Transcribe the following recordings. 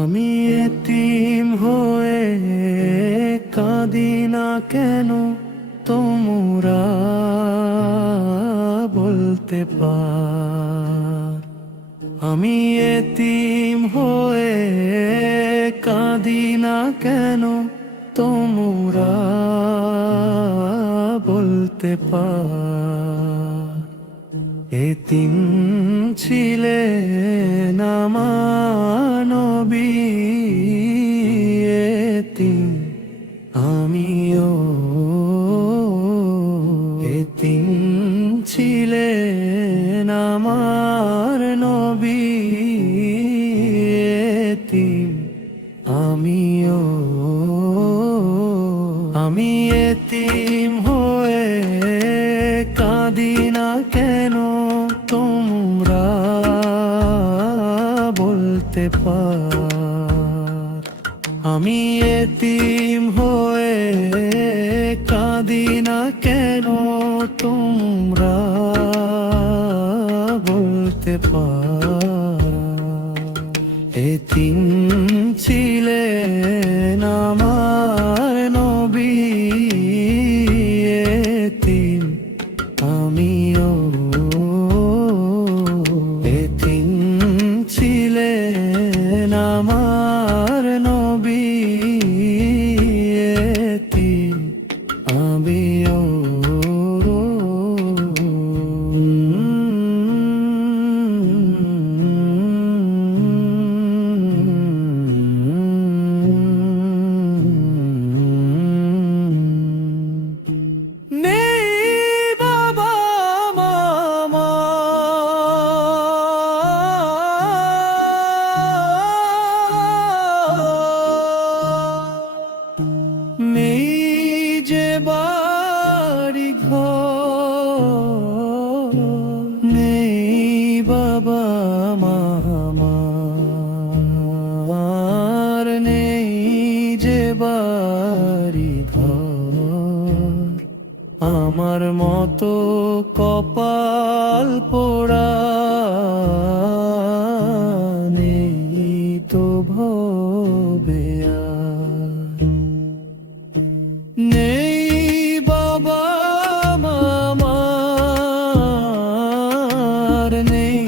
আমি এতিম হয়ে কাঁদি না কেন, তোমরা বলতে পার। আমি এতিম হয়ে কাঁদি না কেন, তোমরা বলতে পার। এতিম ছিলেন আমার নবী, এতিম আমিও। এতিম ছিলেন আমার নবী, এতিম আমিও। আমি এতিম হয়ে কাঁদি না কেন, তোমরা বলতে পার। আমি এতিম হয়ে কাঁদি না কেন, তোমরা বলতে পার। এতিম ছিলেন আমার নবী, এতিম আমিও। এতিম ছিলেন আমার নবী, এতিম আমিও। নেই যে বাড়ি ঘর, নেই বাবা মা আমার, নেই যে বাড়ি ঘর। আমার মতো কপাল পোড়া নেই তো ভবে আর। নেই বাবা মামার, নেই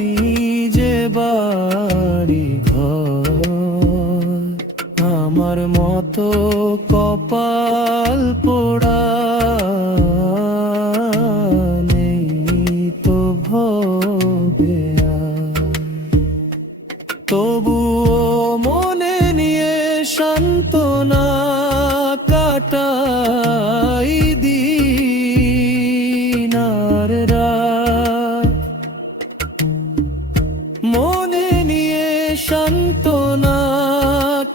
যে বাড়ি ঘর। আমার মতো কপাল পোড়া নেই তো ভবে আর। তবুও মনে নিয়ে সান্ত্বনা কাটাই দিন আর রাত। মনে নিয়ে সান্ত্বনা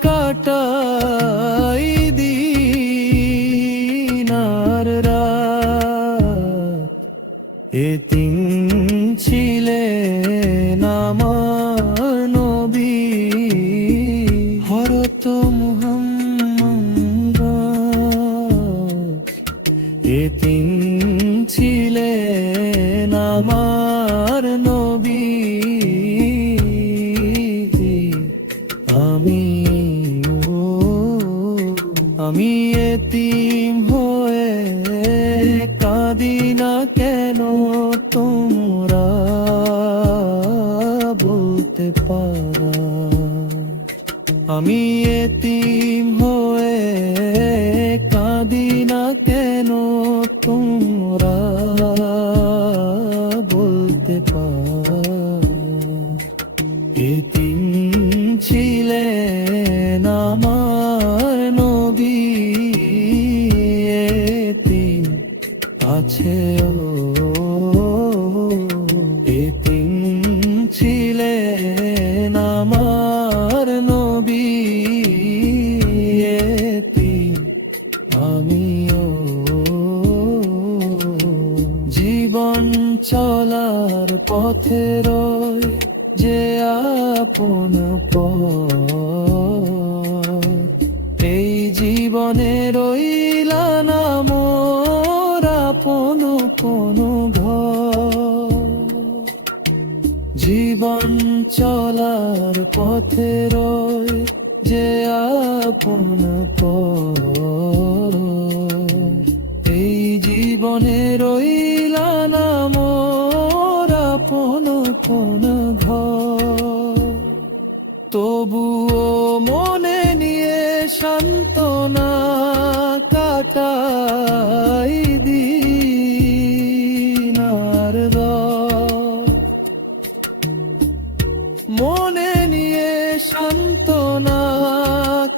কাটাই দিন আর রাত। এতিম ছিলেন আমার নবী হযরত মুহাম্মদ। এতিম ছিলেন আমার নবী, আমিও। আমি এতিম হয়ে কাঁদি না কেন, তোমরা বলতে পারা। আমি এতিম হয়ে কাঁদি না কেন, তোমরা বলতে পারা। এতিম ছিলেন আমার নবী, এতিম আছেও। এতিম ছিলেন আমার নবী, এতিম আমিও। জীবন চলার পথে রয় যে আপন পথ, এই জীবনে রইলা না মোর আপন কোনো ঘর। জীবন চলার পথে রয় যে আপন পর। এই জীবনে রইলা না মোর আপন কোন ঘর, তবুও মনে নিয়ে সান্ত্বনা কাটাই দিন আর রাত। মনে নিয়ে সান্ত্বনা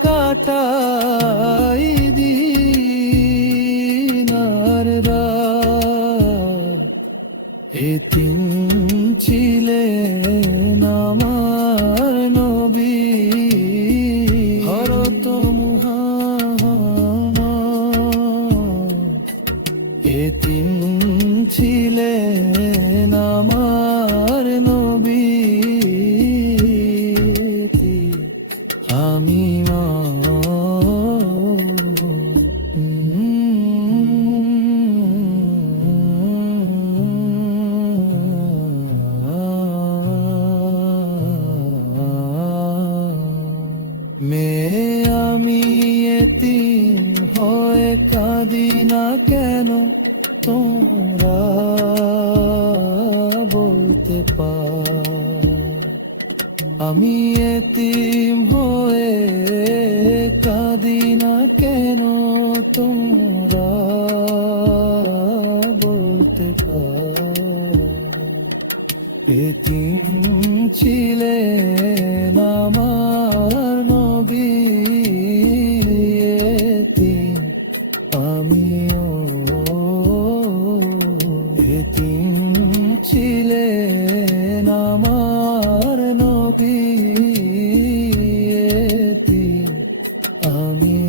কাটাই দিন আর রাত। এতিম ছিলেন আমার নবী হযরত মুহাম্মদ। এতিম ছিলেন আমার নবী, আমি মেয়ে আমি এতিম হয়ে কাঁদি না কেন, তোমরা বলতে পার। আমি এতিম হয়ে কাঁদি না কেন, তোমরা বলতে পার। এতিম ছিলেন আমার নবী, এতিম আমিও। এতিম ছিলেন আমার নবী, এতিম আমি।